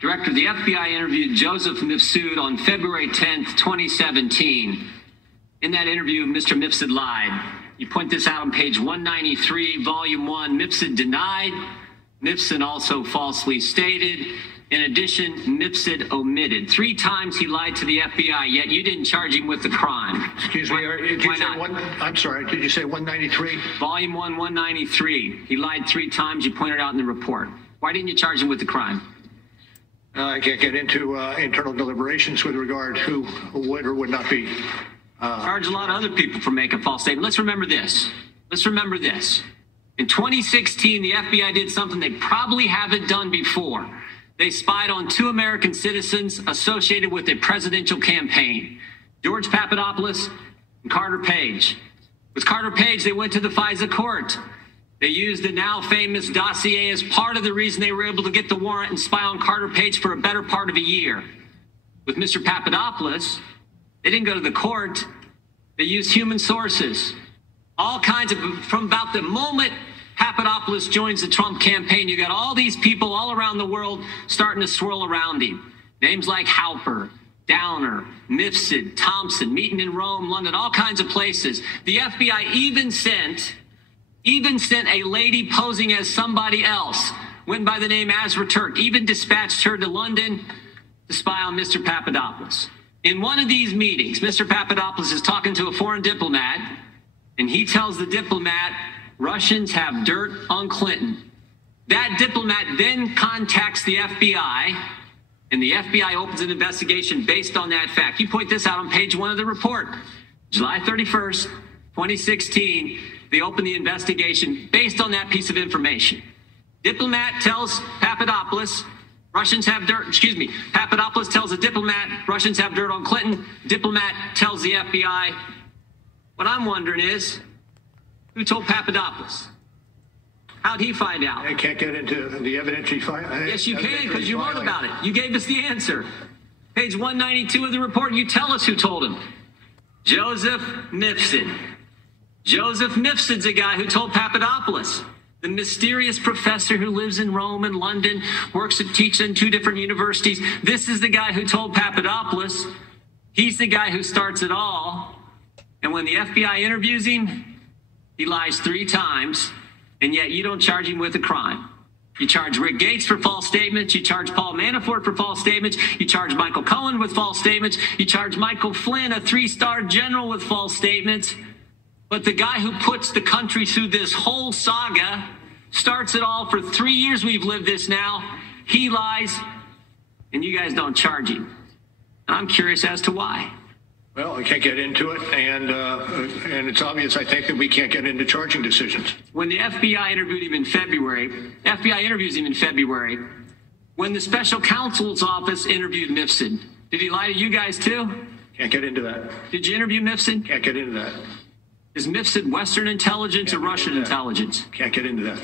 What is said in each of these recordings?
Director, the FBI interviewed Joseph Mifsud on February 10th, 2017. In that interview, Mr. Mifsud lied. You point this out on page 193, volume 1. Mifsud denied. Mifsud also falsely stated. In addition, Mifsud omitted. 3 times he lied to the FBI, yet you didn't charge him with the crime. Excuse me, I'm sorry, did you say 193? Volume 1, 193. He lied 3 times. You pointed out in the report. Why didn't you charge him with the crime? I can't get into internal deliberations with regard who would or would not be. Charge a lot of other people for making false statements. Let's remember this. In 2016, the FBI did something they probably haven't done before. They spied on 2 American citizens associated with a presidential campaign, George Papadopoulos and Carter Page. With Carter Page, they went to the FISA court. They used the now famous dossier as part of the reason they were able to get the warrant and spy on Carter Page for a better part of a year. With Mr. Papadopoulos, they didn't go to the court. They used human sources. All kinds of, from about the moment Papadopoulos joins the Trump campaign, you got all these people all around the world starting to swirl around him. Names like Halper, Downer, Mifsud, Thompson, meeting in Rome, London, all kinds of places. The FBI even sent a lady posing as somebody else, went by the name Azra Turk, even dispatched her to London to spy on Mr. Papadopoulos. In one of these meetings, Mr. Papadopoulos is talking to a foreign diplomat, and he tells the diplomat, Russians have dirt on Clinton. That diplomat then contacts the FBI, and the FBI opens an investigation based on that fact. You point this out on page 1 of the report. July 31st, 2016, they open the investigation based on that piece of information. Diplomat tells Papadopoulos, Russians have dirt, Papadopoulos tells a diplomat, Russians have dirt on Clinton. Diplomat tells the FBI. What I'm wondering is, who told Papadopoulos? How'd he find out? I can't get into the evidence you find. Yes, you can, because you wrote about it. You gave us the answer. Page 192 of the report, you tell us who told him. Joseph Mifsud. Joseph Mifsud's a guy who told Papadopoulos. The mysterious professor who lives in Rome and London, teaches in 2 different universities. This is the guy who told Papadopoulos. He's the guy who starts it all. And when the FBI interviews him, he lies 3 times, and yet you don't charge him with a crime. You charge Rick Gates for false statements. You charge Paul Manafort for false statements. You charge Michael Cohen with false statements. You charge Michael Flynn, a 3-star general, with false statements. But the guy who puts the country through this whole saga, starts it all for 3 years we've lived this now, he lies, and you guys don't charge him. And I'm curious as to why. Well, I can't get into it, and it's obvious, I think, that we can't get into charging decisions. When the FBI interviewed him in February, FBI interviews him in February, when the special counsel's office interviewed Mifsud, did he lie to you guys too? Can't get into that. Did you interview Mifsud? Can't get into that. Is Mifsud Western intelligence or Russian intelligence? Can't get into that.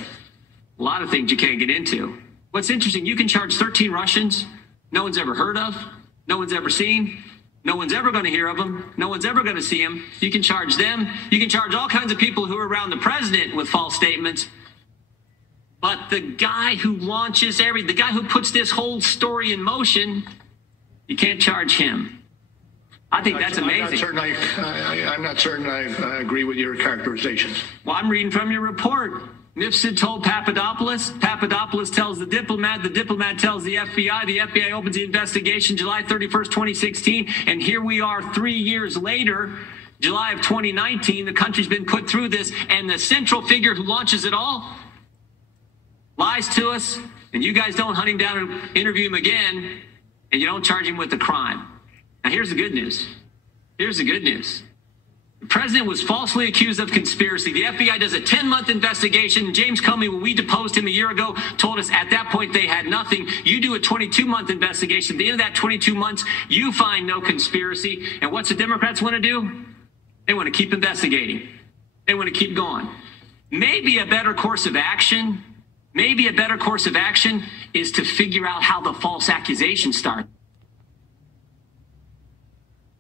A lot of things you can't get into. What's interesting, you can charge 13 Russians no one's ever heard of, no one's ever seen, no one's ever going to hear of them, no one's ever going to see them. You can charge them. You can charge all kinds of people who are around the president with false statements. But the guy who launches the guy who puts this whole story in motion, you can't charge him. I think that's amazing. I'm not certain I agree with your characterizations. Well, I'm reading from your report. Mifsud told Papadopoulos. Papadopoulos tells the diplomat tells the FBI opens the investigation July 31st, 2016, and here we are 3 years later, July of 2019, the country's been put through this, and the central figure who launches it all lies to us, and you guys don't hunt him down and interview him again, and you don't charge him with the crime. Now, here's the good news. The president was falsely accused of conspiracy. The FBI does a 10-month investigation. James Comey, when we deposed him a year ago, told us at that point they had nothing. You do a 22-month investigation. At the end of that 22 months, you find no conspiracy. And what's the Democrats want to do? They want to keep investigating. They want to keep going. Maybe a better course of action is to figure out how the false accusation started.